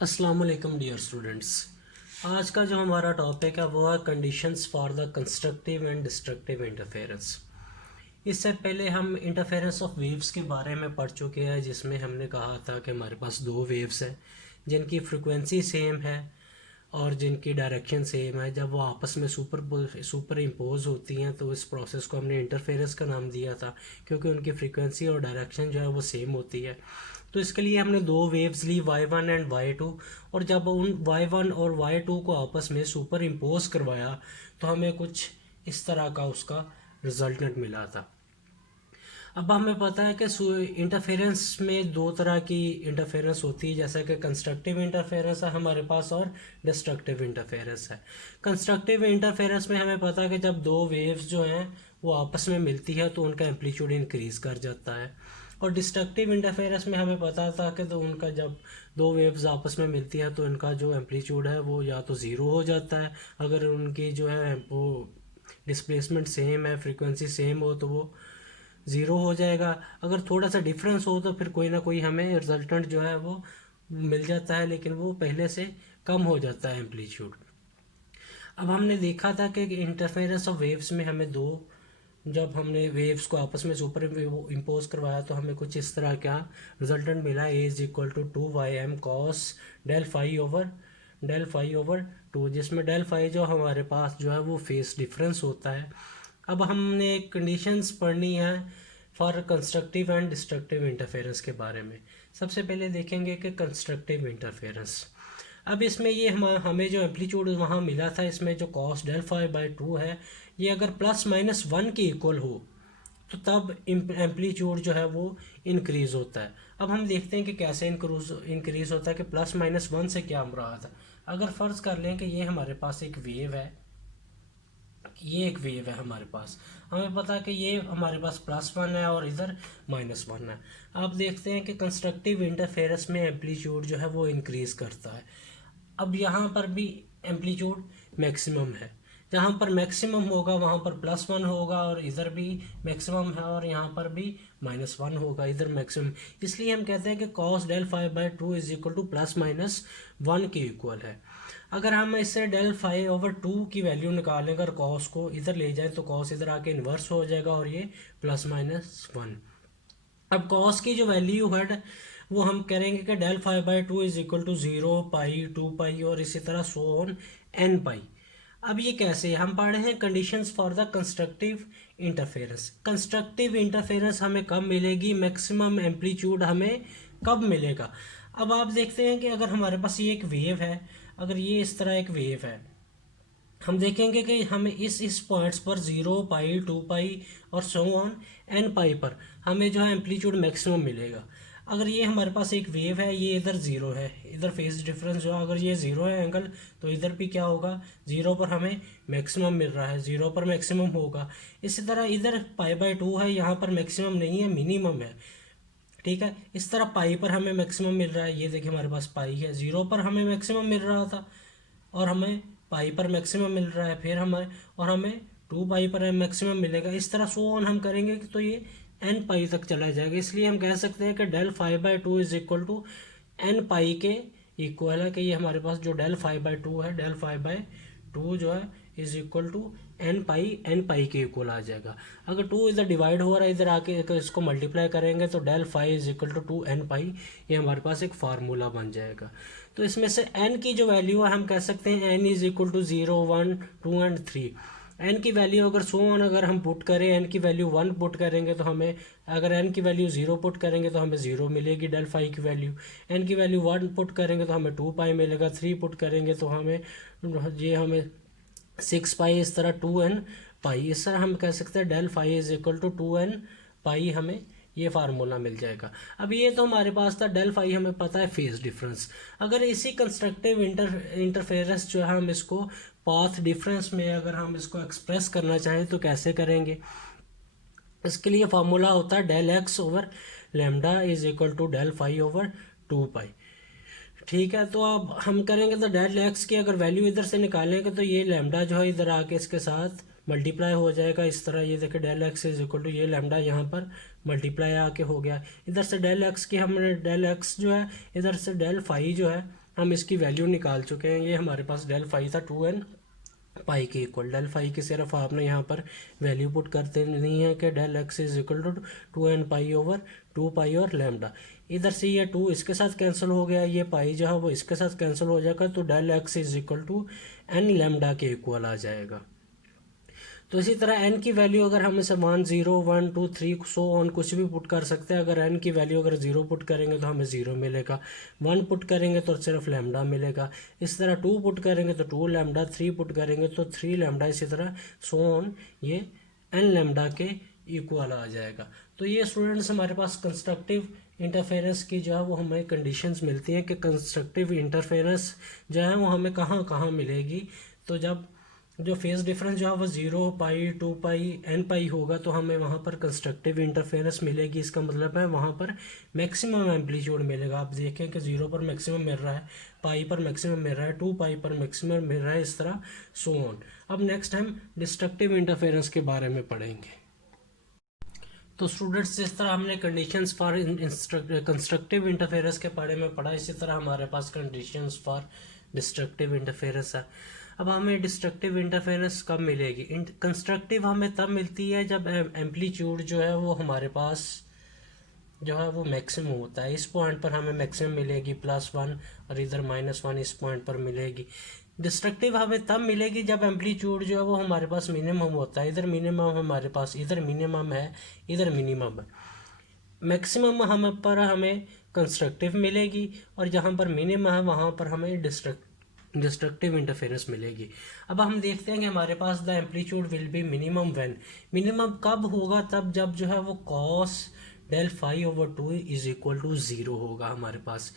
अस्सलाम वालेकुम dear students. आज का जो हमारा टॉपिक है वो है conditions for the constructive and destructive interference. इससे पहले हम इंटरफेरेंस ऑफ वेव्स के बारे में पढ़ चुके हैं, जिसमें हमने कहा था कि हमारे पास दो वेव्स हैं जिनकी फ्रिक्वेंसी सेम है और जिनकी डायरेक्शन सेम है। जब वो आपस में सुपर इम्पोज होती हैं तो इस प्रोसेस को हमने इंटरफेरेंस का नाम दिया था, क्योंकि उनकी फ्रीक्वेंसी और डायरेक्शन जो है वो सेम होती है। तो इसके लिए हमने दो waves Lee y1 and y2, और जब उन y1 और y2 को आपस में सुपर इम्पोज करवाया तो हमें कुछ इस तरह का उसका रिजल्टेंट मिला था। अब हमें पता है कि इंटरफेरेंस में दो तरह की इंटरफेरेंस होती है, जैसा कि कंस्ट्रक्टिव इंटरफेरेंस है हमारे पास और डिस्ट्रक्टिव इंटरफेरेंस है। कंस्ट्रक्टिव इंटरफेरेंस में हमें पता है कि जब दो वेव्स जो हैं वो आपस में मिलती है तो उनका एम्पलीट्यूड इंक्रीज कर जाता है। और डिस्ट्रक्टिव इंटरफेरेंस में हमें पता था कि तो उनका जब दो वेव्स आपस में मिलती है तो इनका जो एम्पलीट्यूड है वो या तो ज़ीरो हो जाता है, अगर उनकी जो है वो डिस्प्लेसमेंट सेम है, फ्रीक्वेंसी सेम हो तो वो ज़ीरो हो जाएगा। अगर थोड़ा सा डिफरेंस हो तो फिर कोई ना कोई हमें रिजल्टेंट जो है वो मिल जाता है, लेकिन वो पहले से कम हो जाता है एम्पलीट्यूड। अब हमने देखा था कि इंटरफेरेंस ऑफ वेव्स में हमें दो, जब हमने वेव्स को आपस में सुपर इम्पोज करवाया तो हमें कुछ इस तरह का रिजल्टेंट मिला, A is equal to 2 y m cos del phi over two, जिसमें डेल फाई जो हमारे पास जो है वो फेस डिफरेंस होता है। अब हमने कंडीशंस पढ़नी है for constructive and destructive interference के बारे में। सबसे पहले देखेंगे कि कंस्ट्रक्टिव इंटरफेरेंस। अब इसमें ये हमें जो एम्पलीट्यूड वहाँ मिला था, इसमें जो cos del phi by two है, ये अगर +-1 के इक्वल हो तो तब एम्पलीट्यूड जो है वो इंक्रीज़ होता है। अब हम देखते हैं कि कैसे इंक्रीज़ होता है, कि +-1 से क्या मुराद है। अगर फ़र्ज़ कर लें कि ये हमारे पास एक वेव है, ये एक वेव है हमारे पास, हमें पता है कि ये हमारे पास +1 है और इधर -1 है। आप देखते हैं कि कंस्ट्रक्टिव इंटरफेरेंस में एम्पलीट्यूड जो है वो इंक्रीज़ करता है। अब यहाँ पर भी एम्पलीट्यूड मैक्सिमम है, जहाँ पर मैक्सिमम होगा वहाँ पर +1 होगा और इधर भी मैक्सिमम है और यहाँ पर भी -1 होगा, इधर मैक्सिमम। इसलिए हम कहते हैं कि cos del phi by two is equal to +-1 के इक्वल है। अगर हम इससे डेल फाई ओवर टू की वैल्यू निकालें, अगर cos को इधर ले जाए तो cos इधर आके इन्वर्स हो जाएगा और ये +-1। अब cos की जो वैल्यू है वो हम करेंगे कि del phi by two is equal to 0, pi, 2 pi और इसी तरह सो ऑन n पाई। अब ये कैसे, हम पढ़ रहे हैं conditions for the constructive interference. Constructive interference हमें कब मिलेगी, मैक्सिमम एम्पलीट्यूड हमें कब मिलेगा। अब आप देखते हैं कि अगर हमारे पास ये एक वेव है, अगर ये इस तरह एक वेव है, हम देखेंगे कि हमें इस पॉइंट्स पर 0, पाई, 2 पाई और सो ऑन n पाई पर हमें जो है एम्पलीट्यूड मैक्सिमम मिलेगा। अगर ये हमारे पास एक वेव है, ये इधर 0 है, इधर फेज डिफरेंस जो है, अगर ये 0 है एंगल तो इधर भी क्या होगा, 0 पर हमें मैक्सिमम मिल रहा है, 0 पर मैक्सिमम होगा। इसी तरह इधर π/2 है, यहाँ पर मैक्सिमम नहीं है, मिनिमम है। ठीक है, इस तरह पाई पर हमें मैक्सिमम मिल रहा है, ये देखिए हमारे पास पाई है, 0 पर हमें मैक्सिमम मिल रहा था और हमें पाई पर मैक्सिमम मिल रहा है, फिर हमें 2 पाई पर मैक्सिमम मिलेगा। इस तरह सो ऑन हम करेंगे तो ये n पाई तक चला जाएगा। इसलिए हम कह सकते हैं कि del phi by two is equal to n pi के इक्वल है, कि ये हमारे पास जो डेल फाई बाई टू है, डेल फाई बाई टू जो है is equal to n pi के इक्वल आ जाएगा। अगर 2 इधर डिवाइड हो रहा है, इधर आके इसको मल्टीप्लाई करेंगे तो del phi is equal to 2n pi, ये हमारे पास एक फार्मूला बन जाएगा। तो इसमें से n की जो वैल्यू है हम कह सकते हैं n is equal to 0, 1, 2 and 3। n की वैल्यू अगर सो ऑन अगर हम पुट करें, n की वैल्यू 1 पुट करेंगे तो हमें, अगर n की वैल्यू 0 पुट करेंगे तो हमें 0 मिलेगी डेल फाई की वैल्यू। n की वैल्यू 1 पुट करेंगे तो हमें 2 पाई मिलेगा, 3 पुट करेंगे तो हमें 6 पाई, इस तरह 2n पाई। इस तरह हम कह सकते हैं del phi is equal to 2n pi, हमें ये फार्मूला मिल जाएगा। अब ये तो हमारे पास था डेल फाई, हमें पता है फेज डिफरेंस। अगर इसी कंस्ट्रक्टिव इंटरफेरेंस जो है हम इसको पाथ डिफरेंस में अगर हम इसको एक्सप्रेस करना चाहें तो कैसे करेंगे। इसके लिए फार्मूला होता है del x over lambda is equal to del phi over 2 pi. ठीक है, तो अब हम करेंगे तो डेल एक्स की अगर वैल्यू इधर से निकालेंगे तो ये लेमडा जो है इधर आके इसके साथ मल्टीप्लाई हो जाएगा। इस तरह ये देखिए del X is equal to ये लेमडा यहाँ पर मल्टीप्लाई आके हो गया। इधर से डेल एक्स की हमने डेल एक्स जो है, इधर से डेल फाई जो है हम इसकी वैल्यू निकाल चुके हैं। ये हमारे पास डेल फाई था 2n पाई के इक्वल। डेल फाई की सिर्फ आपने यहाँ पर वैल्यू पुट कर देनी है कि del X is equal to 2n pi over 2 pi और लैम्डा। इधर से ये 2 इसके साथ कैंसिल हो गया, ये पाई जो है वो इसके साथ कैंसिल हो जाएगा, तो del X is equal to n lambda के इक्वल आ जाएगा। तो इसी तरह n की वैल्यू अगर हम इसे 1 0 1 2 3 सो ऑन कुछ भी पुट कर सकते हैं। अगर n की वैल्यू अगर 0 पुट करेंगे तो हमें 0 मिलेगा, 1 पुट करेंगे तो सिर्फ लैम्डा मिलेगा, इस तरह 2 पुट करेंगे तो 2 लैम्डा, 3 पुट करेंगे तो 3 लैम्डा, इसी तरह सो ऑन ये n लैम्डा के इक्वल आ जाएगा। तो ये स्टूडेंट्स हमारे पास कंस्ट्रक्टिव इंटरफेरेंस की जो है वो हमें कंडीशंस मिलती हैं कि कंस्ट्रक्टिव इंटरफेरेंस जो है वो हमें कहाँ कहाँ मिलेगी। तो जब जो फेज डिफरेंस जो है वो 0 पाई 2 पाई n पाई होगा तो हमें वहाँ पर कंस्ट्रक्टिव इंटरफेरेंस मिलेगी। इसका मतलब है वहाँ पर मैक्सिमम एम्पलीट्यूड मिलेगा। आप देखें कि 0 पर मैक्सिमम मिल रहा है, पाई पर मैक्सिमम मिल रहा है, 2 पाई पर मैक्सिमम मिल रहा है, इस तरह सो ऑन। अब नेक्स्ट हम डिस्ट्रक्टिव इंटरफेरेंस के बारे में पढ़ेंगे। तो स्टूडेंट्स जिस तरह हमने कंडीशंस फॉर कंस्ट्रक्टिव इंटरफेरेंस के बारे में पढ़ा, इसी तरह हमारे पास कंडीशंस फॉर डिस्ट्रक्टिव इंटरफेरेंस है। अब हमें डिस्ट्रक्टिव इंटरफेरेंस कब मिलेगी? कंस्ट्रक्टिव हमें तब मिलती है जब एम्पलीट्यूड जो है वो हमारे पास जो है वो मैक्सिमम होता है। इस पॉइंट पर हमें मैक्सिमम मिलेगी +1 और इधर -1 इस पॉइंट पर मिलेगी। डिस्ट्रक्टिव हमें तब मिलेगी जब एम्पलीट्यूड जो है वो हमारे पास मिनिमम होता है। इधर मिनिमम हमारे पास, इधर मिनिमम है, इधर मिनिमम है। मैक्सिमम हम पर हमें कंस्ट्रक्टिव मिलेगी और जहाँ पर मिनिमम है वहाँ पर हमें डिस्ट्रक्टिव इंटरफेरेंस मिलेगी। अब हम देखते हैं कि हमारे पास the amplitude will be minimum when. Minimum कब होगा? तब जब जो है वो cos del phi over 2 is equal to 0 होगा हमारे पास।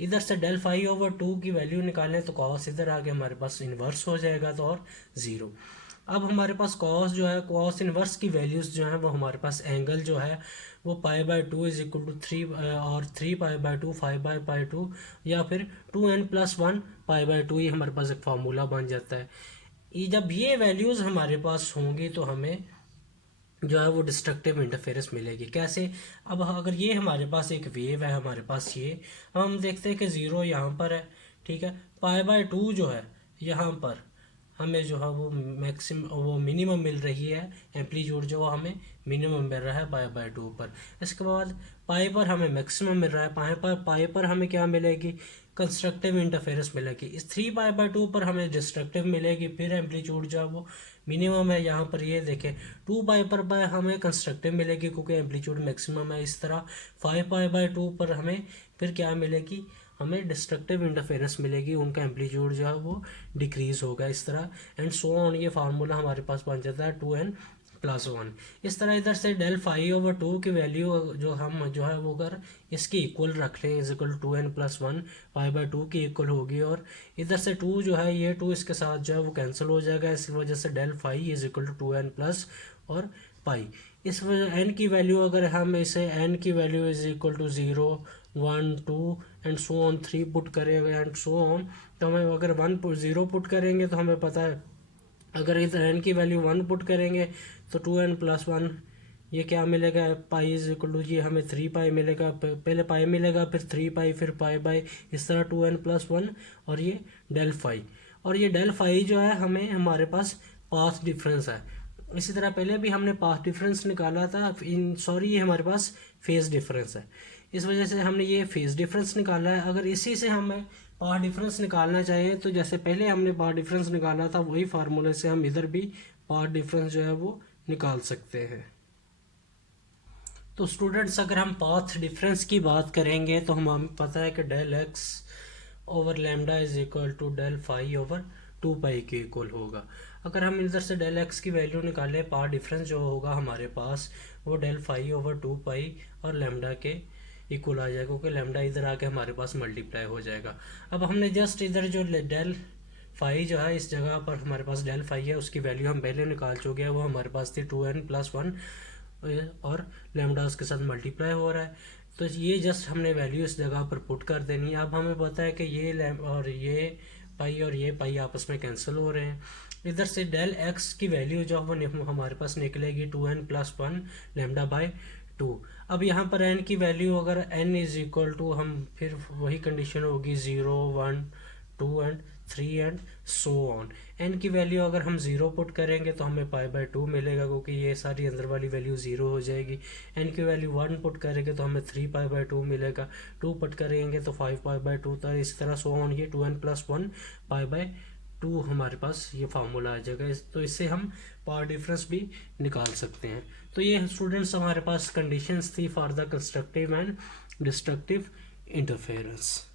इधर से डेल फाई ओवर 2 की वैल्यू निकालें तो cos इधर आके हमारे पास इन्वर्स हो जाएगा तो और 0। अब हमारे पास cos जो है, cos इन्वर्स की वैल्यूज़ जो है वो हमारे पास एंगल जो है वो π/2 इज इक्वल टू 3 और 3π/2 5π/2 या फिर 2n+1 π/2, ये हमारे पास एक फार्मूला बन जाता है। ये जब ये वैल्यूज़ हमारे पास होंगी तो हमें जो है वो डिस्ट्रक्टिव इंटरफेरेंस मिलेगी। कैसे? अब अगर ये हमारे पास एक वेव है, हमारे पास ये, अब हम देखते हैं कि 0 यहाँ पर है, ठीक है, π/2 जो है यहाँ पर हमें जो है वो मिनिमम मिल रही है, एम्पलीट्यूड जो है हमें मिनिमम मिल रहा है π/2 पर। इसके बाद पाई पर हमें मैक्सिमम मिल रहा है, पाई पर हमें क्या मिलेगी? कंस्ट्रक्टिव इंटरफेरेंस मिलेगी। इस 3π/2 पर हमें डिस्ट्रक्टिव मिलेगी। फिर एम्पलीट्यूड जो है वो मिनिमम है, यहाँ पर ये देखें 2π पर हमें कंस्ट्रक्टिव मिलेगी क्योंकि एम्पलीट्यूड मैक्सिमम है। इस तरह 5π/2 पर हमें फिर क्या मिलेगी? हमें डिस्ट्रक्टिव इंटरफेरेंस मिलेगी, उनका एम्पलीट्यूड जो है वो डिक्रीज होगा, इस तरह एंड सो ऑन। ये फार्मूला हमारे पास बन जाता है 2n+1। इस तरह इधर से डेल फाई ओवर 2 की वैल्यू जो हम जो है वो अगर इसकी इक्वल रख लें इज इक्वल टू 2n+1 π/2 की इक्वल होगी, और इधर से 2 जो है ये 2 इसके साथ जो है वो कैंसिल हो जाएगा। इस वजह से del phi is equal to 2n+ और पाई। इस वजह n की वैल्यू अगर हम इसे n की value is equal to 0 1 2 and so on 3 put करेंगे एंड सो ऑन, तो हमें अगर 0 पुट करेंगे तो हमें पता है अगर इधर n की वैल्यू 1 पुट करेंगे तो 2n+1 ये क्या मिलेगा? पाई इज इक्वल टू ये हमें 3π मिलेगा, पहले पाई मिलेगा फिर 3π फिर π/, इस तरह 2n+1 और ये डेल फाई। और ये डेल फाई जो है हमें हमारे पास पाथ डिफरेंस है। इसी तरह पहले भी हमने पाथ डिफरेंस निकाला था, ये हमारे पास फेज डिफरेंस है, इस वजह से हमने ये फेज डिफरेंस निकाला है। अगर इसी से हमें पाथ डिफरेंस निकालना चाहिए तो जैसे पहले हमने पाथ डिफरेंस निकाला था वही फार्मूले से हम इधर भी पाथ डिफरेंस जो है वो निकाल सकते हैं। तो स्टूडेंट्स अगर हम पाथ डिफरेंस की बात करेंगे तो हमें पता है कि del x over lambda is equal to del phi over 2π के इक्वल होगा। अगर हम इधर से डेल एक्स की वैल्यू निकालें, पाथ डिफरेंस जो होगा हमारे पास वो डेल फाई ओवर 2π और लैम्डा के इक्वल आ जाएगा, क्योंकि लैम्डा इधर आके हमारे पास मल्टीप्लाई हो जाएगा। अब हमने जस्ट इधर जो डेल फाई जो है इस जगह पर हमारे पास डेल फाई है उसकी वैल्यू हम पहले निकाल चुके हैं, वो हमारे पास थी 2n+1 और लैम्डा उसके साथ मल्टीप्लाई हो रहा है, तो ये जस्ट हमने वैल्यू इस जगह पर पुट कर देनी है। अब हमें पता है कि ये पाई और ये पाई आपस में कैंसिल हो रहे हैं। इधर से डेल एक्स की वैल्यू जो वो हमारे पास निकलेगी 2n+1 लैम्डा बाय 2। अब यहाँ पर n की वैल्यू अगर n इज इक्वल टू, हम फिर वही कंडीशन होगी 0 1 2 and 3 and so on. n की वैल्यू अगर हम 0 पुट करेंगे तो हमें π/2 मिलेगा, क्योंकि ये सारी अंदर वाली वैल्यू 0 हो जाएगी। n की वैल्यू 1 पुट करेंगे तो हमें 3π/2 मिलेगा। 2 पुट करेंगे तो 5π/2, तो इस तरह सो ऑन, ये 2n+1 π/2 हमारे पास ये फार्मूला आ जाएगा। तो इससे हम पावर डिफरेंस भी निकाल सकते हैं। तो ये स्टूडेंट्स हमारे पास कंडीशंस थी for the constructive and destructive interference.